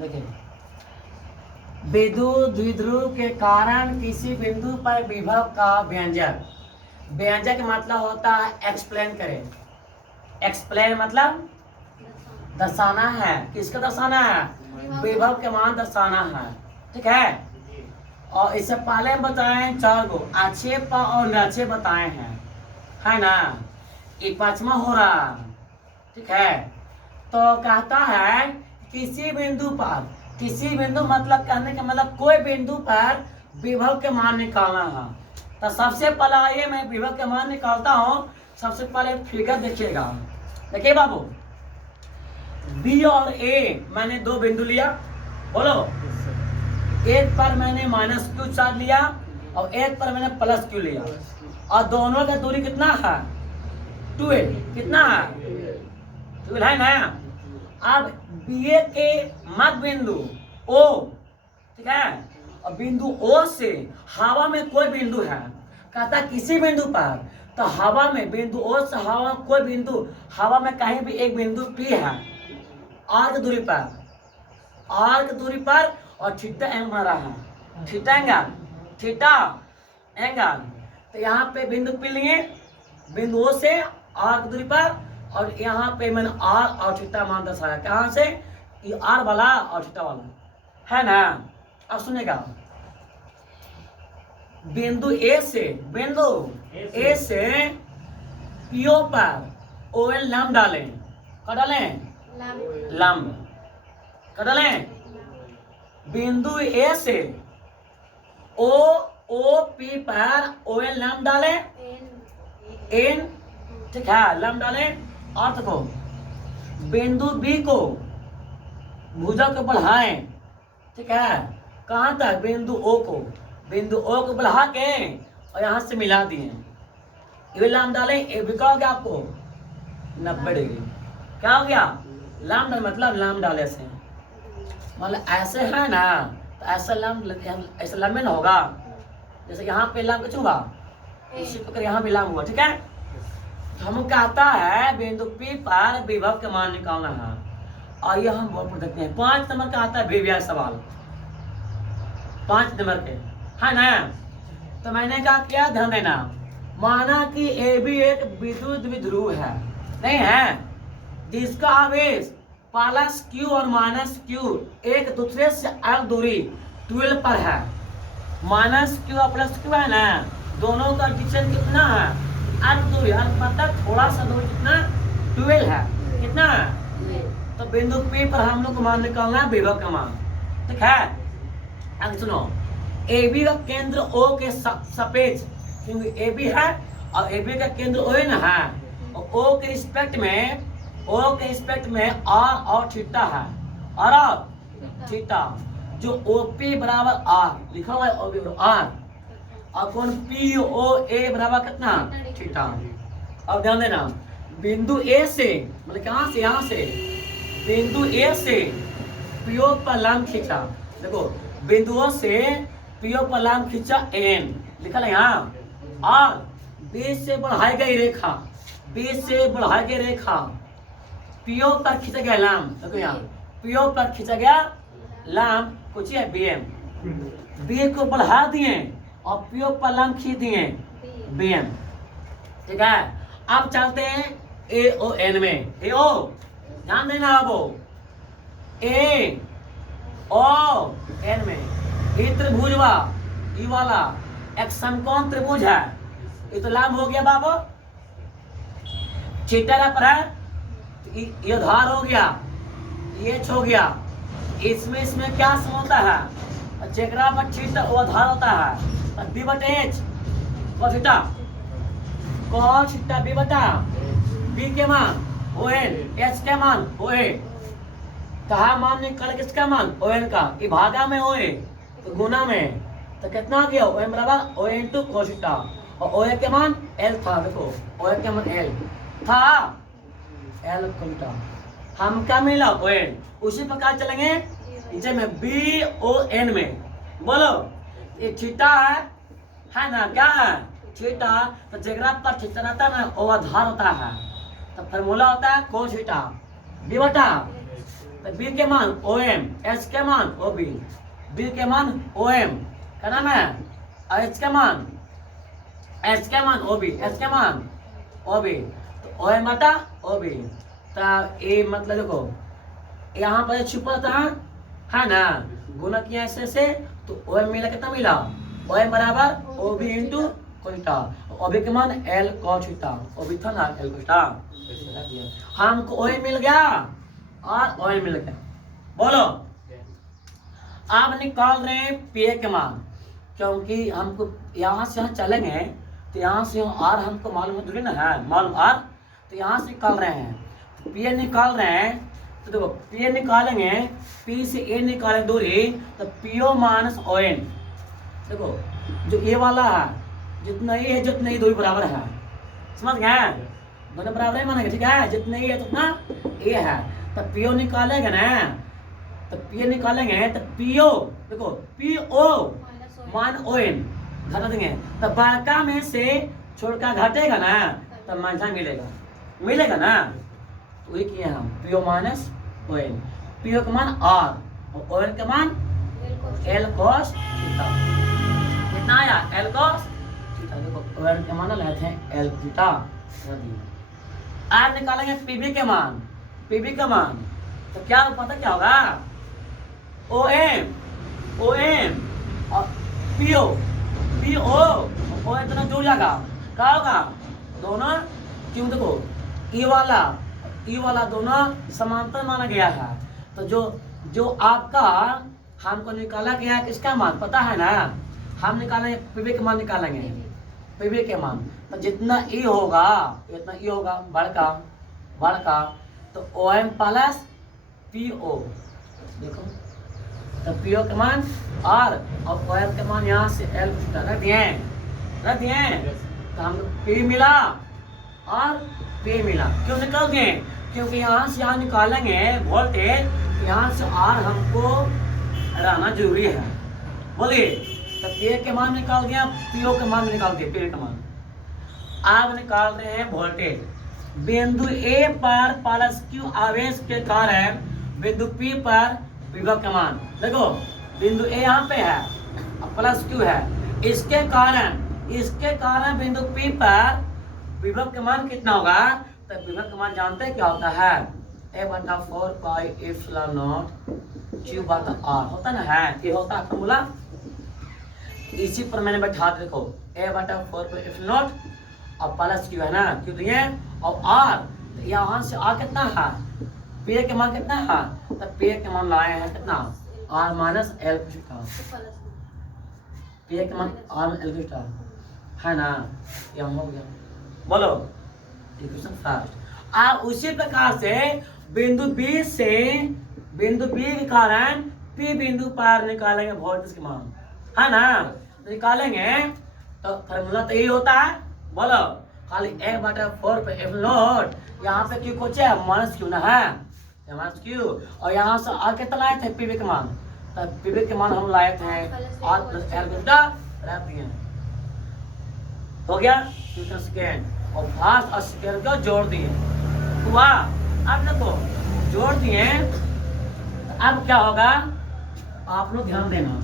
देखिए, विद्युत द्विध्रुव के कारण किसी बिंदु पर विभव का व्यंजक, व्यंजक मतलब होता है एक्सप्लेन करें। एक्सप्लेन मतलब दर्शाना है। किसका दर्शाना है? विभव के मान दर्शाना है। ठीक है। और इससे पहले हम बताएं 4 को आक्षेप और निक्षेप बताए हैं, है ना। ये 5वां हो रहा। ठीक है। तो कहता है किसी बिंदु पर, किसी बिंदु मतलब कहने का मतलब कोई बिंदु पर विभव के मान निकालना है। तो सबसे पहले आइए मैं विभव के मान निकालता हूँ। सबसे पहले फिगर देखिएगा। देखिए बाबू, बी और ए मैंने 2 बिंदु लिया। बोलो, एक पर मैंने -q चार्ज लिया और एक पर मैंने +q लिया, और दोनों का दूरी कितना है? 12। कितना है? 12 है ना। अब बी के मध्य बिंदु O, ठीक है, और बिंदु O से हवा में कोई बिंदु है। कहता किसी बिंदु पर, तो हवा में बिंदु O से हवा में कोई बिंदु, हवा में कहीं भी एक बिंदु P है R की दूरी पर, R की दूरी पर, और थीटा एंगल बना रहा है। Theta angle, theta angle. तो यहाँ पे बिंदु P लिए, बिंदु O से R की दूरी पर, और यहाँ पे मैंने R और थीटा मान दर्शाया। कहाँ से? ये R वाला और थीटा वाला, है ना। अब सुनेगा, बिंदु A से, बिंदु A से PO पर OL लंब डालें। क्या डालें? लंब। क्या डालें? बिंदु A से OP पर OL लंब डालें, N, ठीक है, लंब डालें। अर्थ को बिंदु B को भुजा को बढ़ाएं। ठीक है, कहाँ तक? बिंदु O को, बिंदु O को बढ़ा के और यहाँ से मिला दिए। ये लंब डालें। ये भी क्या हो गया आपको? 90 डिग्री। क्या हो गया? लंब मतलब लंब डाले से, मतलब ऐसे है ना, तो ऐसा लंब, ऐसा लंबे ना होगा। जैसे यहाँ पे लंब कुछ हुआ, इसी प्रकार यहाँ भी लंब हुआ। ठीक है। तो हम कहता है बिंदु P पर विभव के मान निकालना है। और ये हम बोर्ड पर देखते हैं। 5 नंबर का आता है विभव सवाल, 5 नंबर के, है ना। तो मैंने कहा क्या ध्यान देना, माना कि ए भी एक विद्युत द्विध्रुव है, नहीं है, जिसका आवेश +q और -q एक दूसरे से अलग दूरी 12 पर है। -q और +q है ना, दोनों का डिस्टेंस कितना है? अलग दूरी, अलग मतलब थोड़ा सा दूरी, कितना? 12 है। कितना? तो बिंदु P पर हम लोग को मान निकालना है विभव का मान। ठीक है। अब सुनो, AB का केंद्र O के सापेक्ष, क्योंकि AB है और AB का केंद्र O है ना, है, और O के रिस्पेक्ट में, O के रिस्पेक्ट में R और थीटा है, और थीटा, जो OP बराबर R लिखा हुआ है, OP बराबर R, और कोण POA बराबर कितना? थीटा। अब ध्यान देना, बिंदु A से, मतलब कहाँ से? यहाँ से बिंदु A से PO पर लंब खींचा। देखो, बिंदुओं से PO पर लंब खींचा N, लिखा है यहाँ, और B से बढ़ाई गई रेखा, B से बढ़ाई गई रेखा PO पर खींचा गया लंब। देखो यहाँ PO पर खींचा गया लंब कुछ है BM, B को बढ़ा दिए और PO पर लंब खींच दिए BM। ठीक है। अब चलते हैं AON में। AO ध्यान देना, अब AON में ये त्रिभुज ये वाला एक समकोण त्रिभुज है। ये तो लंब हो गया बाबू, थीटा पर है, ये धार हो गया, ये हो गया। इसमें क्या सम होता है? जेकरा पर थीटा वो आधार होता है, B/H cos theta, cos theta B के मान ON, H के मान OA। कहा मान निकाल किसका मान? ON का। कि भागा में OA तो गुना में, तो कितना आ गया? ON बराबर ON टू cos थीटा, और OA के मान L था। देखो OA के मान L था, L cos। हम क्या मिला? ON। उसी प्रकार चलेंगे नीचे में BON में। बोलो, ये थीटा है ना, क्या है? थीटा। तो जेकरा पर थीटा रहता है ना, वो आधार होता है, तो फार्मूला होता है cos थीटा B/, तो बी के मान ओ एम, एच के मान ओ बी, बी के मान ओ एम, क्या नाम है, एच के मान ओ बी, एच के मान ओ बी, तो ओ एम बटा ओ बी। तो ए मतलब देखो यहाँ पर छुपा था है ना, गुना किया ऐसे तो ओ एम मिला, कितना मिला, ओ एम बराबर ओ बी इंटू कोटा, ओ बी के मान L cos theta, O B था ना एल कोटा, हमको ओ एम मिल गया और ओ एम मिल गया। बोलो आप निकाल रहे हैं पी ए के मान, क्योंकि हमको यहाँ से यहाँ चलेंगे तो यहाँ से आर हमको मालूम है, ना है मालूम आर, तो यहाँ से निकाल रहे हैं, तो पी ए निकाल रहे हैं, तो देखो पी ए निकालेंगे, पी से ए निकाले दूरी, तो P O minus O N, देखो जो ए वाला है जितना ए है जितना ए दूरी बराबर है, समझ गए, दोनों बराबर है मानेंगे, ठीक है, जितना ए है उतना ए है, तो पी ओ निकालेंगे ना, तो पी ए निकालेंगे तो पी ओ, देखो पी ओ मान ओ एन घटा देंगे, तो बड़का में से छोड़का घटेगा ना, तो माइनस मिलेगा, मिलेगा ना, तो वही किए हम P O minus O N, P O का मान आर और ओ एन का मान एल कॉस थीटा, कितना आया एल कॉस थीटा, देखो ओ एन का मान लेते हैं एल थीटा। आज निकालेंगे पीबी के मान, पीबी का मान, तो क्या पता क्या होगा, ओ एम और पी ओ इतना जुड़ जाएगा, क्या होगा, दोनों क्यों, देखो ई वाला दोनों समांतर माना गया है, तो जो आपका हमको निकाला गया किसका मान पता है ना, हम निकालेंगे पीवी के मान, निकालेंगे पीवी के मान, तो जितना ई होगा इतना ई होगा बड़का, तो O M plus P O, देखो तो पी ओ के मान आर और ओ एम के मान यहाँ से एल रख दिए, तो हम पी मिला और पी मिला, क्यों निकल गए, क्योंकि यहाँ से यहाँ निकालेंगे वोल्टेज, यहाँ से आर हमको रहना जरूरी है, बोलिए, तो पी के मान निकाल दिया, पी ओ के मान निकाल दिया, पी के मान। आप निकाल रहे हैं वोल्टेज बिंदु ए पर प्लस क्यू आवेश के कारण बिंदु पी पर विभव का मान, देखो बिंदु ए यहाँ पे है प्लस क्यू है, इसके कारण बिंदु पी पर विभव का मान कितना होगा, तो विभव का मान जानते हैं क्या होता है, ए बटा 4 पाई एप्सिलॉन नॉट क्यू बटा आर होता ना है, ये होता है फॉर्मूला, इसी पर मैंने बैठा देखो ए बटा 4 पाई एप्सिलॉन नॉट और प्लस क्यू है ना, क्यू दिए और आर, तो यहाँ से आर कितना है, पी के मान कितना है, तो पी के मान लाए हैं कितना आर माइनस एल पी के मान आर एल है ना, यहाँ हो गया, बोलो इक्वेशन फर्स्ट। आप उसी प्रकार से बिंदु बी के कारण पी बिंदु पर निकालेंगे वोल्टेज के मान, है ना, निकालेंगे तो फॉर्मूला तो यही होता है, बोलो खाली एक बटा 4 पे एफ नॉट, यहाँ पे क्यू कोचे माइनस क्यू ना है, माइनस क्यू, और यहाँ से आर कितना लाए थे पीवी के मान, तो पीवी के मान हम लाए थे आर प्लस एल गुना रख दिए, हो गया सेकेंड, और फर्स्ट और सेकेंड को जोड़ दिए, हुआ, अब देखो जोड़ दिए, अब क्या होगा आप लोग ध्यान देना,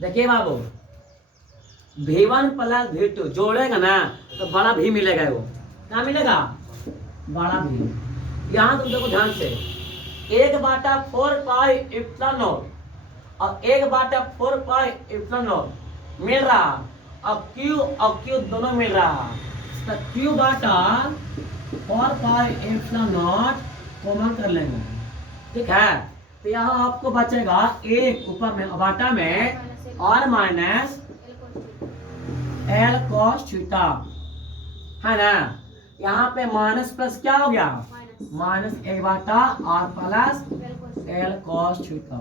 देखिए बाबू V1 प्लस V2 जोड़ेगा ना तो बड़ा भी मिलेगा, वो क्या मिलेगा, बड़ा भी, यहाँ तुम देखो ध्यान से 1/4 पाई एप्सिलॉन नॉट और 1/4 पाई एप्सिलॉन नॉट मिल रहा, अब Q दोनों मिल रहा, तो Q/4 pi epsilon not common कर लेंगे, ठीक है, तो यहाँ आपको बचेगा एक ऊपर में बाटा में R minus L cos theta, है ना, यहाँ पे माइनस प्लस क्या हो गया, minus 1/r plus L cos theta,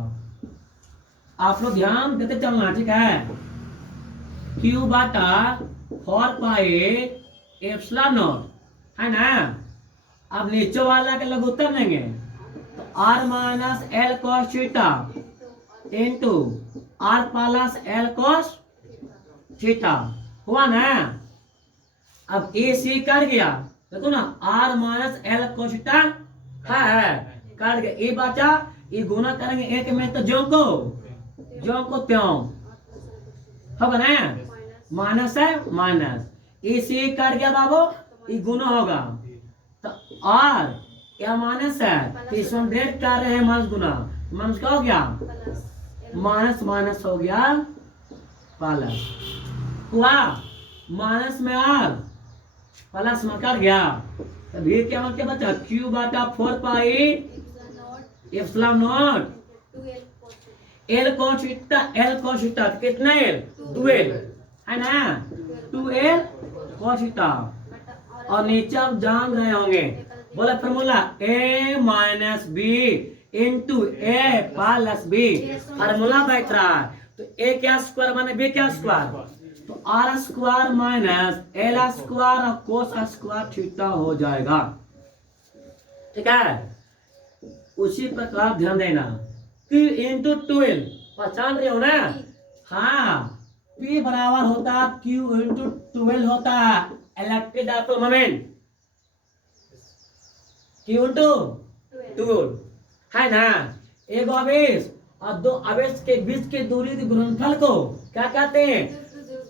आप लोग ध्यान देते चलना, ठीक है, Q/4 पाई एप्सिलॉन नॉट, है ना, अब नीचे वाला के लघुत्तम लेंगे, R minus L cos theta into R plus L cos theta हुआ ना। अब ए सी कट गया, देखो ना R minus L cos theta है कट गया, ये बचा, ये गुना करेंगे एक में तो जो को त्यों होगा ना, माइनस है माइनस, ए सी कट गया बाबू, ये गुना होगा तो आर क्या माइनस है, तो इसमें डेट कर रहे हैं माइनस गुना, माइनस क्या हो गया, माइनस माइनस हो गया प्लस हुआ, माइनस में आर प्लस में कर गया, तब ये क्या मतलब बचा, क्यू बटा 4 pi epsilon naught L cos theta कितना एल 2l है ना, 2l कॉस थीटा, और नीचे आप जान रहे होंगे बोला formula a minus B into A plus B, formula बैठ रहा है तो a क्या स्क्वायर माने b क्या स्क्वायर, तो R square minus L square और कोस स्क्वायर थीटा हो जाएगा, ठीक है। उसी प्रकार ध्यान देना P इंटू 12 पहचान रहे हो ना, हाँ P बराबर होता है Q इंटू 12 होता है electric dipole moment, Q into 12 है ना, एक आवेश और दो आवेश के बीच की दूरी के गुणनफल को क्या कहते हैं,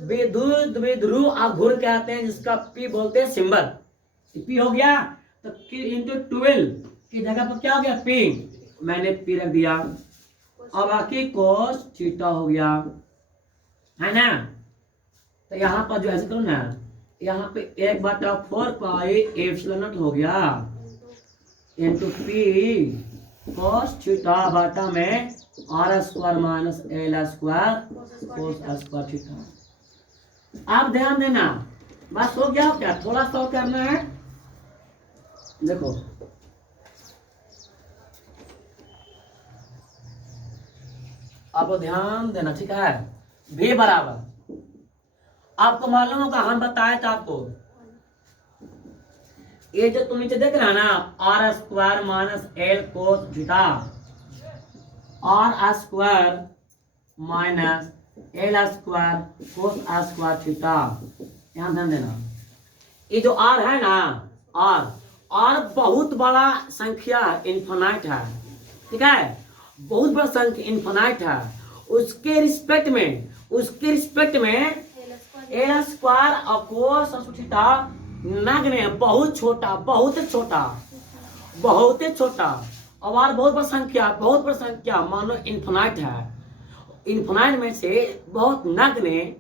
द्विध्रुव आघूर्ण कहते हैं, जिसका P बोलते हैं सिंबल, P हो गया तो Q इंटू 12 की जगह पर क्या हो गया P, मैंने P रख दिया, अब बाकी कोस थीटा हो गया है ना, तो यहाँ पर जो ऐसे करो ना, यहाँ पे 1/4 पाई एप्सिलॉन नॉट हो गया इंटू P कोस थीटा बटा में R square minus L square cos square theta. आप ध्यान देना बस हो गया, क्या थोड़ा सा करना है, देखो आपको ध्यान देना, ठीक है। v बराबर आपको मालूम होगा, हम बताए थे आपको, ये जो तुम नीचे देख रहे हैं ना R square minus L cos theta, R square minus L square cos square theta, यहाँ ध्यान देना, ये जो आर है ना, आर बहुत बड़ा संख्या इन्फिनाइट है, ठीक है, बहुत बड़ा संख्या इन्फिनाइट है, उसके रिस्पेक्ट में एल स्क्वायर और कोस थीटा नगण्य बहुत छोटा और आर बहुत बड़ा संख्या मान लो इन्फिनाइट है, इन्फिनाइट में से बहुत नगण्य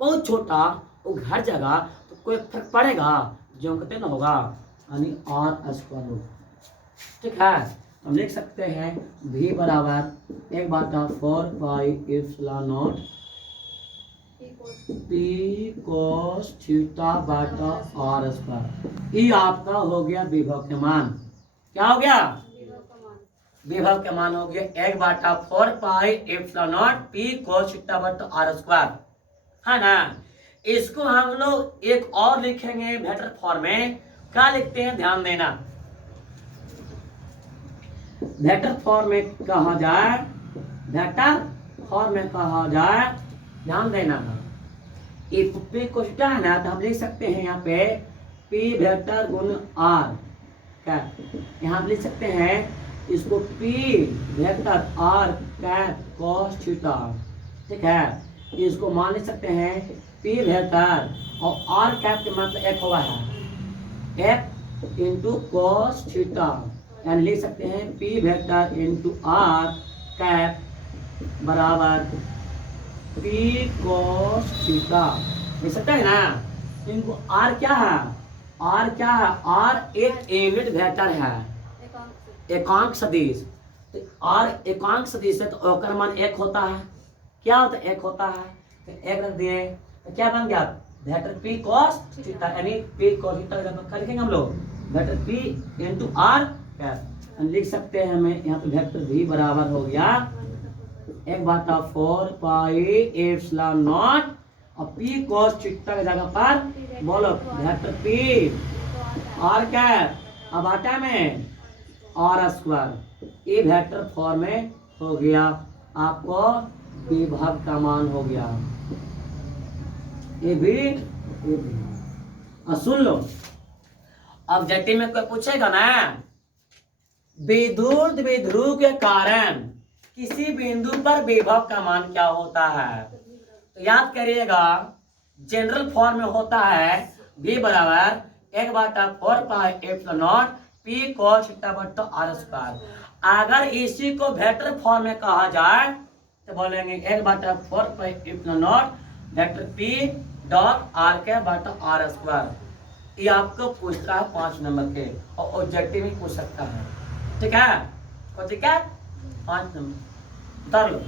बहुत छोटा वो घर जगह तो कोई फर्क पड़ेगा, जो कहते ना होगा यानी आर स्क्वायर होगा, ठीक है। हम लिख सकते हैं v बराबर 1/4 pi epsilon not P cos theta बटा आर स्क्वायर, ये आपका हो गया विभव के मान, क्या हो गया विभव के मान हो गया 1/4 pi epsilon not P cos theta बटा आर स्क्वायर, है ना। इसको हम लोग एक और लिखेंगे वेक्टर फॉर्म में, क्या लिखते हैं ध्यान देना, वेक्टर फॉर्म में कहा जाए, ध्यान देना, ये P को थीटा है ना, तो हम लिख सकते हैं यहाँ पे P वेक्टर गुण R, क्या यहाँ लिख सकते हैं इसको P vector R cap cos theta, ठीक है, इसको मान लिख सकते हैं P वेक्टर और R कैप के मतलब एक हुआ है F इंटू cos थीटा, यानी लिख सकते हैं P vector into R cap बराबर P cos थीटा, लिख सकते हैं ना। इनको R क्या है, R एक यूनिट वेक्टर है, एकांक सदिश, तो R एकांक सदिश है तो ओकर मान 1 होता है, क्या होता है 1 होता है, तो 1 रख दिए तो क्या बन गया वेक्टर P cos थीटा, यानी P cos थीटा का लिखेंगे हम लोग vector P into R cap, लिख सकते हैं हमें यहाँ पे वेक्टर V बराबर हो गया 1/4 पाई एप्सिलॉन नॉट और P cos थीटा की जगह पर बोलो वेक्टर P R कैप, अब आटा में आर स्क्वायर, ये वेक्टर फॉर्म में हो गया, आपको विभव का मान हो गया, ये भी सुन लो। ऑब्जेक्टिव में कोई पूछेगा ना, विद्युत द्विध्रुव के कारण किसी बिंदु पर विभव का मान क्या होता है, तो याद करिएगा जनरल फॉर्म में होता है v बराबर 1/4 pi epsilon not p cos theta बट्टा r स्क्वायर। अगर इसी को वेक्टर फॉर्म में कहा जाए तो बोलेंगे 1/4 pi epsilon not vector p dot r के बट्टा r स्क्वायर। ये आपको पूछता है 5 नंबर के, और ऑब्जेक्टिव भी पूछ सकता है, ठीक है, ठीक है, 5 नंबर उतार लो।